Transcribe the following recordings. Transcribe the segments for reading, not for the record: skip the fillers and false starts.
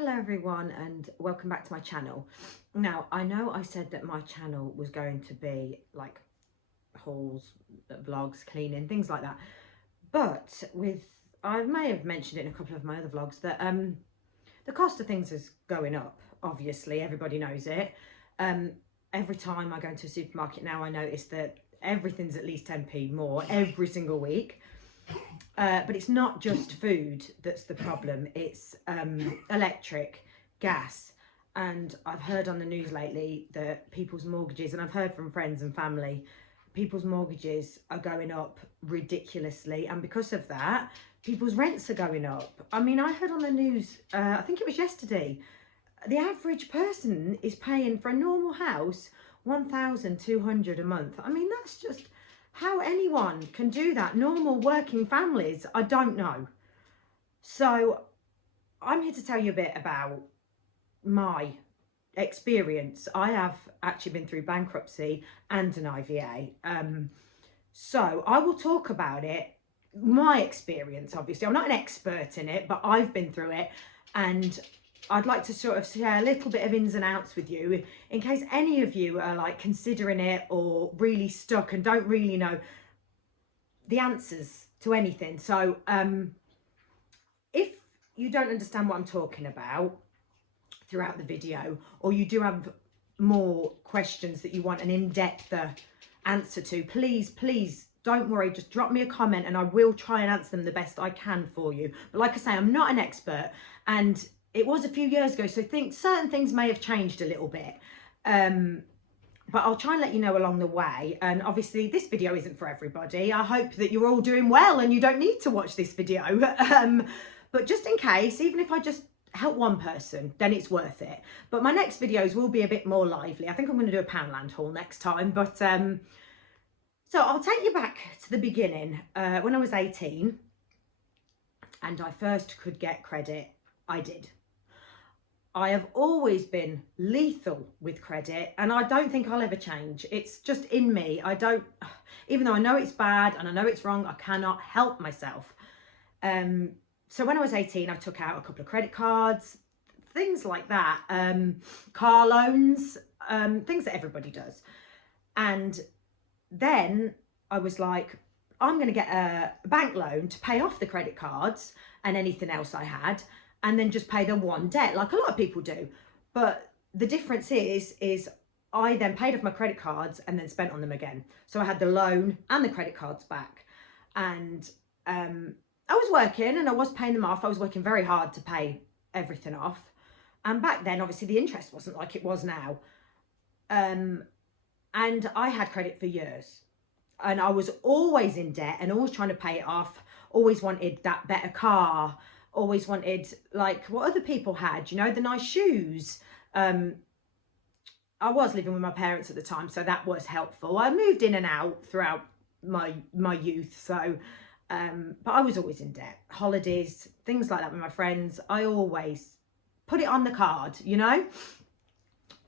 Hello everyone and welcome back to my channel. Now I know I said that my channel was going to be like hauls, vlogs, cleaning, things like that, but I may have mentioned it in a couple of my other vlogs that the cost of things is going up. Obviously everybody knows it. Every time I go into a supermarket now I notice that everything's at least 10p more every single week. But it's not just food that's the problem, it's electric, gas. And I've heard on the news lately that people's mortgages, and I've heard from friends and family, people's mortgages are going up ridiculously. And because of that, people's rents are going up. I mean, I heard on the news, I think it was yesterday, the average person is paying for a normal house 1,200 a month. I mean, that's just... how anyone can do that, normal working families, I don't know. So I'm here to tell you a bit about my experience. I have actually been through bankruptcy and an IVA. So I will talk about it, my experience, obviously. I'm not an expert in it, but I've been through it. And I'd like to sort of share a little bit of ins and outs with you in case any of you are like considering it or really stuck and don't really know the answers to anything. So if you don't understand what I'm talking about throughout the video, or you do have more questions that you want an in-depth answer to, please don't worry, just drop me a comment and I will try and answer them the best I can for you. But like I say, I'm not an expert, and it was a few years ago, so certain things may have changed a little bit. But I'll try and let you know along the way. And obviously this video isn't for everybody. I hope that you're all doing well and you don't need to watch this video. But just in case, even if I just help one person, then it's worth it. But my next videos will be a bit more lively. I think I'm going to do a Poundland haul next time. But so I'll take you back to the beginning. When I was 18 and I first could get credit, I did. I have always been lethal with credit, and I don't think I'll ever change. It's just in me. Even though I know it's bad and I know it's wrong, I cannot help myself. So when I was 18, I took out a couple of credit cards, things like that, car loans, things that everybody does. And then I was like, I'm going to get a bank loan to pay off the credit cards and anything else I had, and then just pay the one debt like a lot of people do. But the difference is I then paid off my credit cards and then spent on them again. So I had the loan and the credit cards back. And I was working and I was paying them off. I was working very hard to pay everything off. And back then, obviously, the interest wasn't like it was now. And I had credit for years. And I was always in debt and always trying to pay it off. Always wanted that better car. Always wanted like what other people had, you know, the nice shoes. I was living with my parents at the time, so that was helpful. I moved in and out throughout my youth, so but I was always in debt. Holidays, things like that with my friends, I always put it on the card, you know.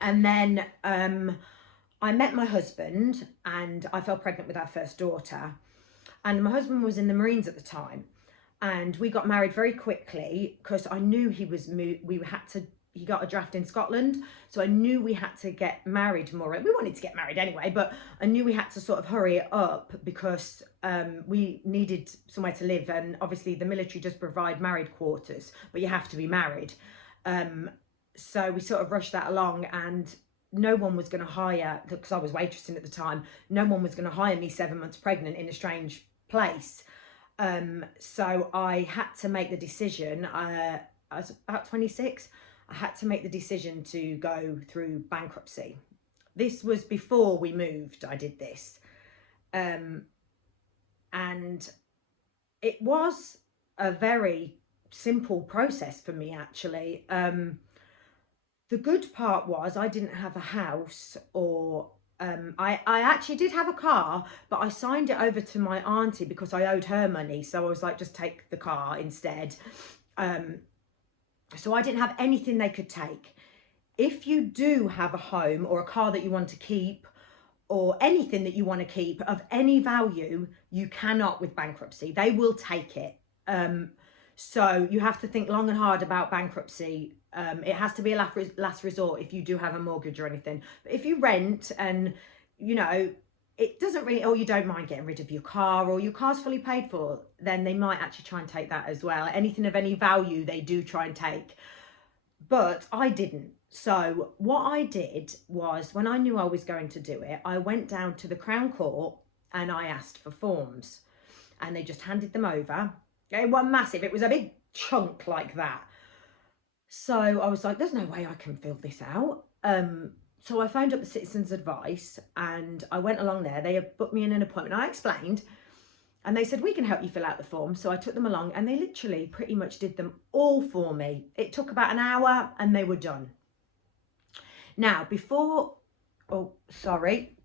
And then I met my husband and I fell pregnant with our first daughter, and my husband was in the Marines at the time. And we got married very quickly because I knew he got a draft in Scotland. So I knew we had to get married more. We wanted to get married anyway, but I knew we had to sort of hurry it up because we needed somewhere to live. And obviously the military does provide married quarters, but you have to be married. So we sort of rushed that along, and no one was going to hire, because I was waitressing at the time, no one was going to hire me 7 months pregnant in a strange place. So I had to make the decision, I was about 26, I had to make the decision to go through bankruptcy. This was before we moved, I did this. And it was a very simple process for me, actually. The good part was I didn't have a house or... I actually did have a car, but I signed it over to my auntie because I owed her money. So I was like, just take the car instead. So I didn't have anything they could take. If you do have a home or a car that you want to keep, or anything that you want to keep of any value, you cannot with bankruptcy. They will take it. So you have to think long and hard about bankruptcy. It has to be a last resort if you do have a mortgage or anything. But if you rent and, you know, it doesn't really, or you don't mind getting rid of your car, or your car's fully paid for, then they might actually try and take that as well. Anything of any value, they do try and take. But I didn't. So what I did was, when I knew I was going to do it, I went down to the Crown Court and I asked for forms, and they just handed them over. It wasn't massive, it was a big chunk like that. So I was like, there's no way I can fill this out. So I phoned up the Citizens Advice and I went along there. They had booked me in an appointment. I explained, and they said, we can help you fill out the form. So I took them along and they literally pretty much did them all for me. It took about an hour and they were done. Now, before, oh, sorry,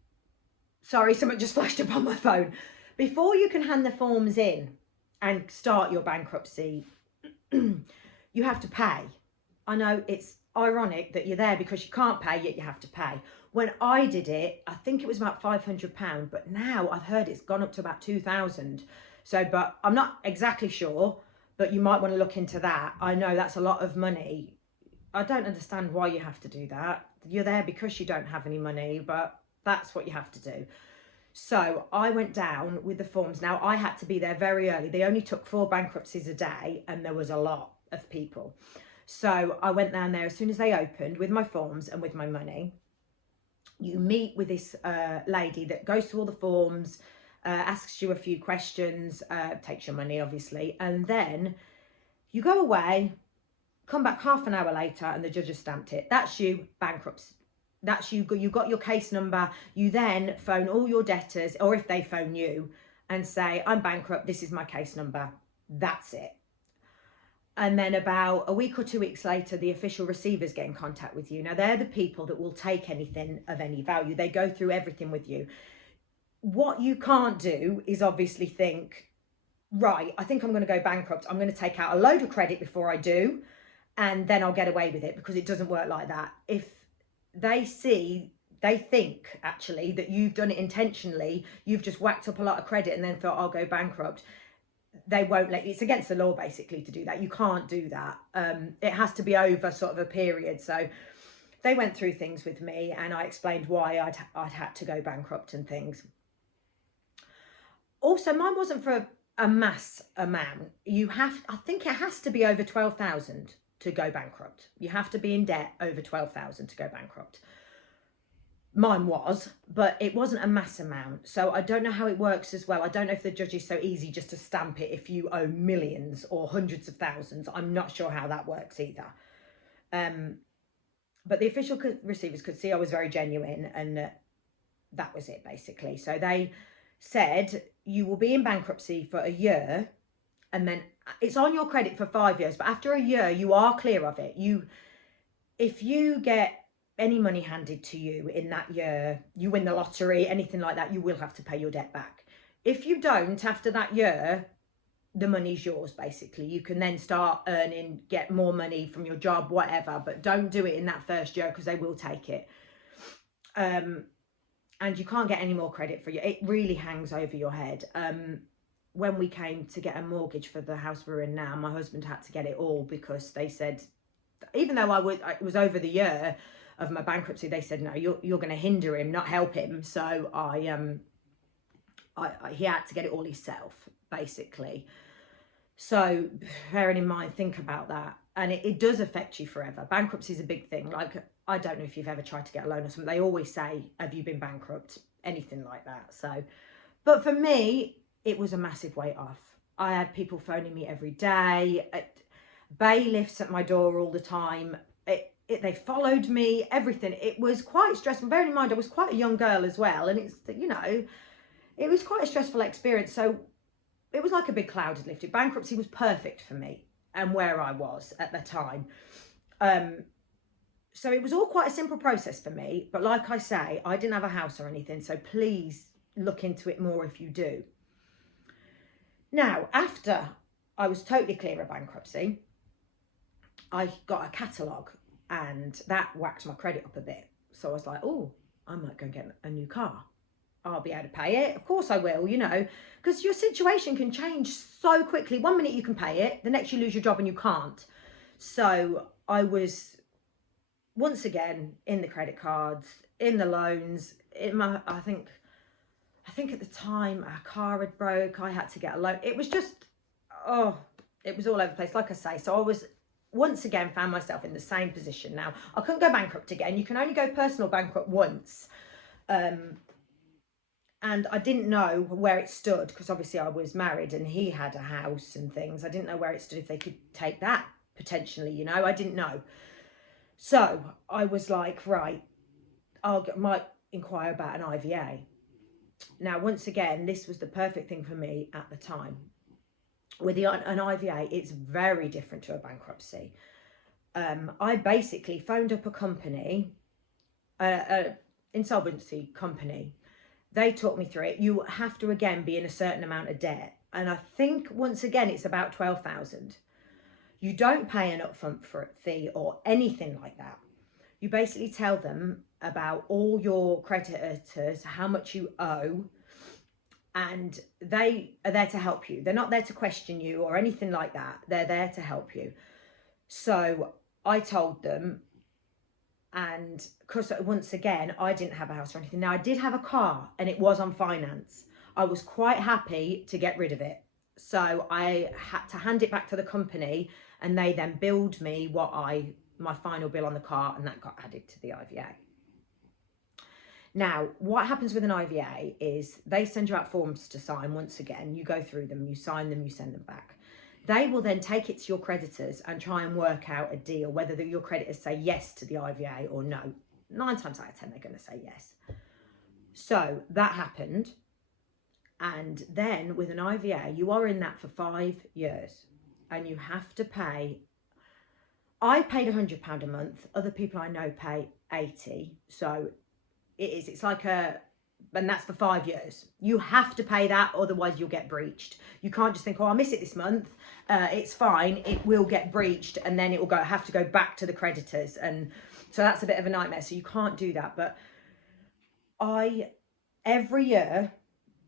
something just flashed up on my phone. Before you can hand the forms in and start your bankruptcy, you have to pay. I know it's ironic that you're there because you can't pay, yet you have to pay. When I did it, I think it was about £500, but now I've heard it's gone up to about 2,000. So, but I'm not exactly sure, but you might want to look into that. I know that's a lot of money. I don't understand why you have to do that. You're there because you don't have any money, but that's what you have to do. So I went down with the forms. Now, I had to be there very early. They only took 4 bankruptcies a day and there was a lot of people. So I went down there as soon as they opened with my forms and with my money. You meet with this lady that goes through all the forms, asks you a few questions, takes your money obviously, and then you go away, come back half an hour later and the judge has stamped it. That's you, bankruptcy. That's you got your case number. You then phone all your debtors, or if they phone you, and say, I'm bankrupt, this is my case number. That's it. And then about a week or 2 weeks later, the official receivers get in contact with you. Now, they're the people that will take anything of any value. They go through everything with you. What you can't do is obviously think, right, I think I'm going to go bankrupt. I'm going to take out a load of credit before I do, and then I'll get away with it, because it doesn't work like that. If they think actually that you've done it intentionally, you've just whacked up a lot of credit and then thought, I'll go bankrupt, they won't let you. It's against the law basically to do that. You can't do that. It has to be over sort of a period. So they went through things with me and I explained why I'd had to go bankrupt and things. Also, mine wasn't for a mass amount. I think it has to be over 12,000 to go bankrupt. You have to be in debt over 12,000 to go bankrupt. Mine was, but it wasn't a mass amount. So I don't know how it works as well. I don't know if the judge is so easy just to stamp it if you owe millions or hundreds of thousands. I'm not sure how that works either. But the official receivers could see I was very genuine, and that was it basically. So they said, you will be in bankruptcy for a year, and then it's on your credit for 5 years. But after a year, you are clear of it. If you get any money handed to you in that year, you win the lottery, anything like that, you will have to pay your debt back. If you don't, after that year, the money's yours basically. You can then start earning, get more money from your job, whatever, but don't do it in that first year because they will take it. And you can't get any more credit for you. It really hangs over your head. When we came to get a mortgage for the house we're in now, my husband had to get it all because they said, even though it was over the year of my bankruptcy, they said, no, you're going to hinder him, not help him. So he had to get it all himself, basically. So bearing in mind, think about that. And it does affect you forever. Bankruptcy is a big thing. Like, I don't know if you've ever tried to get a loan or something. They always say, have you been bankrupt? Anything like that. So, but for me, it was a massive weight off. I had people phoning me every day, bailiffs at my door all the time. They followed me, everything. It was quite stressful. Bearing in mind, I was quite a young girl as well. And it was quite a stressful experience. So it was like a big cloud had lifted. Bankruptcy was perfect for me and where I was at the time. So it was all quite a simple process for me. But like I say, I didn't have a house or anything. So please look into it more if you do. Now, after I was totally clear of bankruptcy, I got a catalogue, and that whacked my credit up a bit. So I was like, oh, I might go and get a new car. I'll be able to pay it. Of course I will, you know, because your situation can change so quickly. 1 minute you can pay it, the next you lose your job and you can't. So I was once again in the credit cards, in the loans, in my, I think at the time our car had broke, I had to get a loan. It was just, oh, it was all over the place, like I say. So I was once again found myself in the same position. Now I couldn't go bankrupt again. You can only go personal bankrupt once. And I didn't know where it stood because obviously I was married and he had a house and things. I didn't know where it stood, if they could take that potentially, you know, I didn't know. So I was like, right, might inquire about an IVA. Now, once again, this was the perfect thing for me at the time. With an IVA, it's very different to a bankruptcy. I basically phoned up a company, an insolvency company. They talked me through it. You have to, again, be in a certain amount of debt. And I think, once again, it's about 12,000. You don't pay an upfront fee or anything like that. You basically tell them about all your creditors, how much you owe, and they are there to help you. They're not there to question you or anything like that. They're there to help you. So I told them, and because once again, I didn't have a house or anything. Now I did have a car and it was on finance. I was quite happy to get rid of it. So I had to hand it back to the company and they then billed me my final bill on the car, and that got added to the IVA. Now, what happens with an IVA is they send you out forms to sign. Once again, you go through them, you sign them, you send them back. They will then take it to your creditors and try and work out a deal, whether your creditors say yes to the IVA or no. 9 times out of 10, they're going to say yes. So that happened. And then with an IVA, you are in that for 5 years and you have to pay. I paid £100 a month. Other people I know pay 80. So it's like and that's for 5 years. You have to pay that, otherwise you'll get breached. You can't just think, oh, I'll miss it this month. It's fine. It will get breached, and then it will have to go back to the creditors. And so that's a bit of a nightmare. So you can't do that. But every year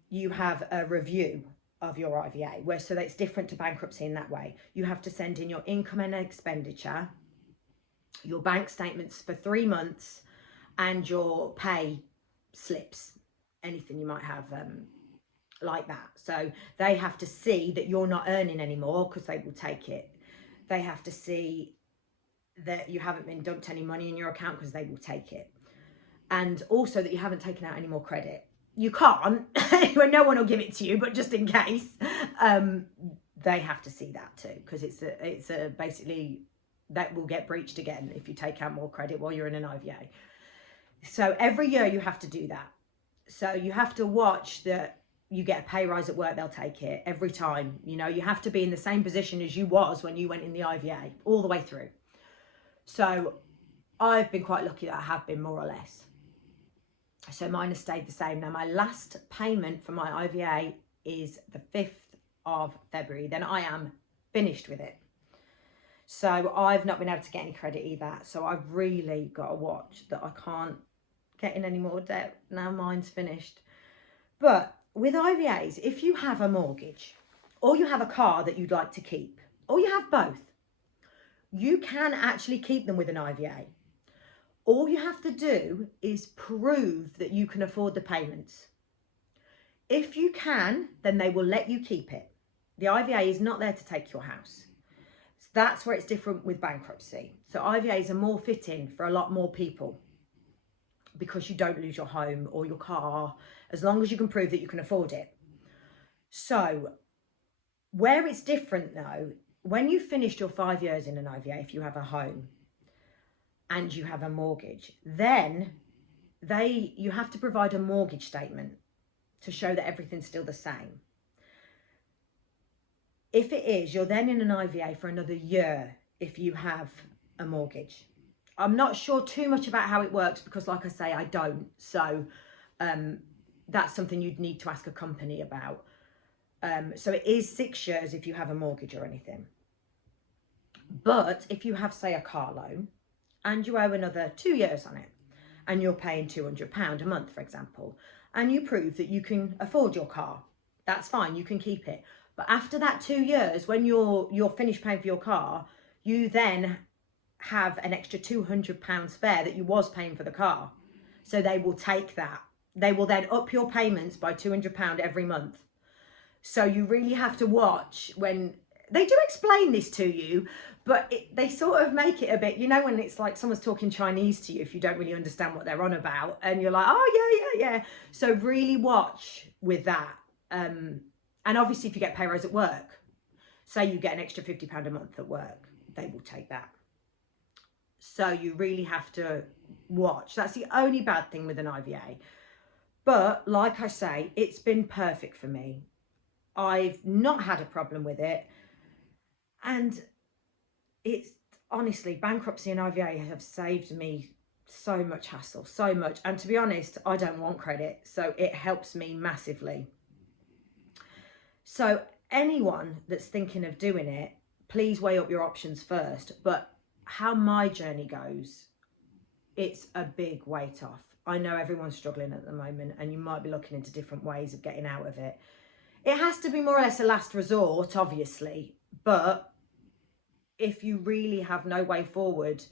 you have a review of your IVA, so that's different to bankruptcy in that way. You have to send in your income and expenditure, your bank statements for 3 months, and your pay slips, anything you might have like that. So they have to see that you're not earning anymore, because they will take it. They have to see that you haven't been dumped any money in your account, because they will take it. And also that you haven't taken out any more credit. You can't, when no one will give it to you, but just in case, they have to see that too, because it's basically that will get breached again if you take out more credit while you're in an IVA. So every year you have to do that. So you have to watch that you get a pay rise at work, they'll take it every time. You know, you have to be in the same position as you was when you went in the IVA all the way through. So I've been quite lucky that I have been, more or less. So mine has stayed the same. Now my last payment for my IVA is the 5th of February. Then I am finished with it. So I've not been able to get any credit either. So I've really got to watch that I can't get in any more debt. Now mine's finished. But with IVAs, if you have a mortgage or you have a car that you'd like to keep, or you have both, you can actually keep them with an IVA. All you have to do is prove that you can afford the payments. If you can, then they will let you keep it. The IVA is not there to take your house. So that's where it's different with bankruptcy. So IVAs are more fitting for a lot more people, because you don't lose your home or your car, as long as you can prove that you can afford it. So where it's different though, when you've finished your 5 years in an IVA, if you have a home and you have a mortgage, then you have to provide a mortgage statement to show that everything's still the same. If it is, you're then in an IVA for another year if you have a mortgage. I'm not sure too much about how it works, because like I say, I don't. So that's something you'd need to ask a company about. So it is 6 years if you have a mortgage or anything. But if you have, say, a car loan and you owe another 2 years on it, and you're paying £200 a month, for example, and you prove that you can afford your car, that's fine, you can keep it. But after that 2 years, when you're finished paying for your car, you then have an extra £200 spare that you was paying for the car. So they will take that. They will then up your payments by £200 every month. So you really have to watch when they do explain this to you, but they sort of make it a bit, you know, when it's like someone's talking Chinese to you, if you don't really understand what they're on about, and you're like, oh yeah. So really watch with that. And obviously if you get pay rise at work, say you get an extra £50 a month at work, they will take that. So you really have to watch. That's the only bad thing with an IVA. But like I say, it's been perfect for me. I've not had a problem with it. And it's honestly, bankruptcy and IVA have saved me so much hassle, so much. And to be honest, I don't want credit. So it helps me massively. So anyone that's thinking of doing it, please weigh up your options first. But how my journey goes, it's a big weight off. I know everyone's struggling at the moment, and you might be looking into different ways of getting out of it. It has to be more or less a last resort, obviously, but if you really have no way forward,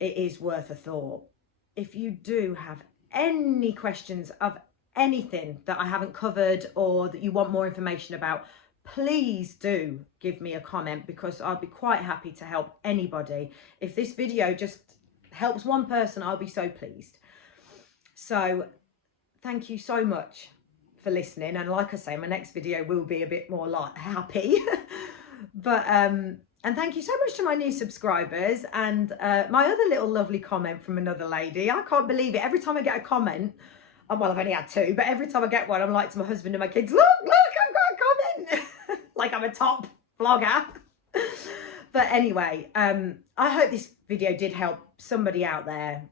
it is worth a thought. If you do have any questions of anything that I haven't covered or that you want more information about, please do give me a comment, because I'll be quite happy to help anybody. If this video just helps one person, I'll be so pleased. So thank you so much for listening, and like I say, my next video will be a bit more like happy. But and thank you so much to my new subscribers, and my other little lovely comment from another lady. I can't believe it. Every time I get a comment, well, I've only had 2, but every time I get one, I'm like to my husband and my kids, look, I've got a comment. Like I'm a top blogger. But anyway, I hope this video did help somebody out there.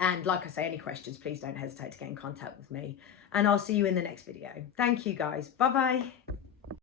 And like I say, any questions, please don't hesitate to get in contact with me. And I'll see you in the next video. Thank you guys. Bye-bye.